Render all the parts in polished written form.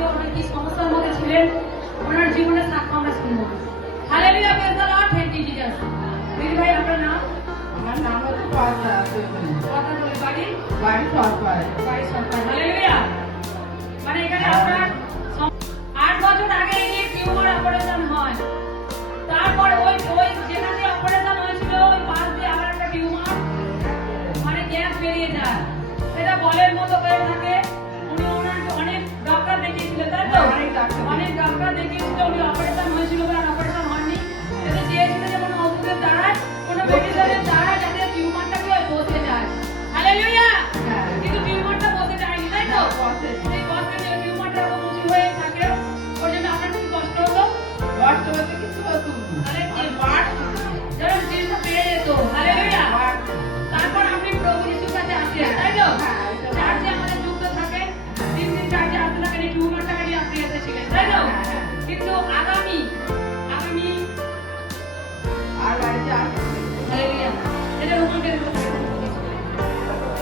আজকে উনি কি সমস্যার মধ্যে ছিলেন ওনার জীবনের সাক্ষ্য আমরা শুনবো। Hallelujah, praise the lord, thank you Jesus. দিদি ভাই আপনার নাম? আমার নাম হচ্ছে কথা বলে বাড়ি সরকার। হালেলুয়া। মানে এখানে আপনার 8 বছর আগে এই টিউমার অপারেশন হয়, তারপর ওই যেখানে অপারেশন হয়েছিল ওই পাশ দিয়ে আবার একটা টিউমার মানে গ্যাস বেরিয়ে যায়, সেটা বলের মতো হয়ে থাকে। উনি ওনাকে অনেক ডক্টর দেখিয়েছিলেন, তাই তো? অনেক ডক্টর দেখিয়েছিল, উনি অপারেশন হয়েছিল বলে অপারেশন হয়নি, এটা চেয়েছিল যে কোনো ওষুধের দ্বারায় কোনো মেডিসিনের দ্বারা যাতে টিউমারটাকে বসে যায়। হালেলুয়া। কিন্তু টিউমারটা বসে যায়নি, তাই তো? সেই কষ্টে যে টিউমারটা উঁচু হয়ে থাকে, ওর জন্য আপনার কি কষ্ট হতো? কষ্ট হতে কিছু হতো তাহলে যেন জিনিসটা পেয়ে যেত। হালেলুয়া। তারপর আপনি প্রভু যিশুর কাছে আসেন, তাই তো? চার্চে আমাদের যুক্ত থাকে, 3 দিন চার্চে আসতে থাকেন, এই টিউমারটাকে নিয়ে আপনি এসেছিলেন, তাই তো? কিন্তু আগামী আর বাড়িতে আসে হালেলুয়া, এটা রোমানকে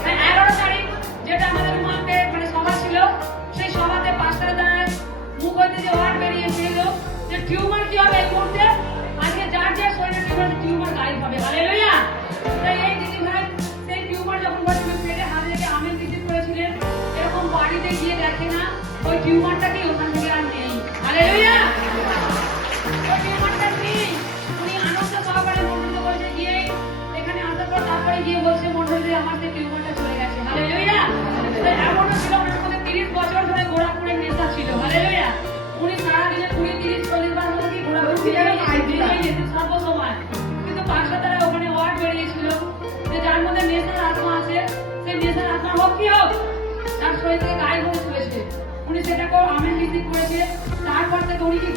11 তারিখ যেটা আমাদের রোমানকে মানে সভা ছিল, সেই সভাতে পাস্টার দাঁড়ায় মুখ হইতে যে ওয়ার্ড বেরিয়েছিল যে টিউমার কি হবে এই মুহূর্তে, আজকে যার যার শরীরে টিউমার গায়েব হবে। হালেলুয়া। তাই এই দিদি ভাই সেই টিউমার যখন পেটে হাত রেখে আমেন রিসিভ করেছিলেন, এরকম বাড়িতে গিয়ে দেখে না ওই টিউমারটাকে ওখান থেকে আর নেই। হালেলুয়া। ওই টিউমারটা নেই, উনি আনন্দ সহকারে মন্ডল করেছে গিয়ে এখানে আসার পর তারপরে গিয়ে বলছে মন্ডলে আমার সেই টিউমারটা চলে গেছে। হালেলুয়া। এমনও ছিল ওনার মধ্যে 30 বছর ধরে ঘোরাঘুরির নেশা ছিল। হালেলুয়া। উনি সারাদিনে 20-30-40 বার মতো কি ঘোরাঘুরি সর্বসময়। কিন্তু পাঁচটা তারা ওখানে ওয়ার্ড বেরিয়েছিল যে যার মধ্যে নেশার আত্মা আছে, সেই নেশার আত্মা হোক কি হোক তার শরীর থেকে গায়েব হয়ে চলেছে। উনি সেটাকে আমেন রিসিভ করেছে, তারপর থেকে উনি কি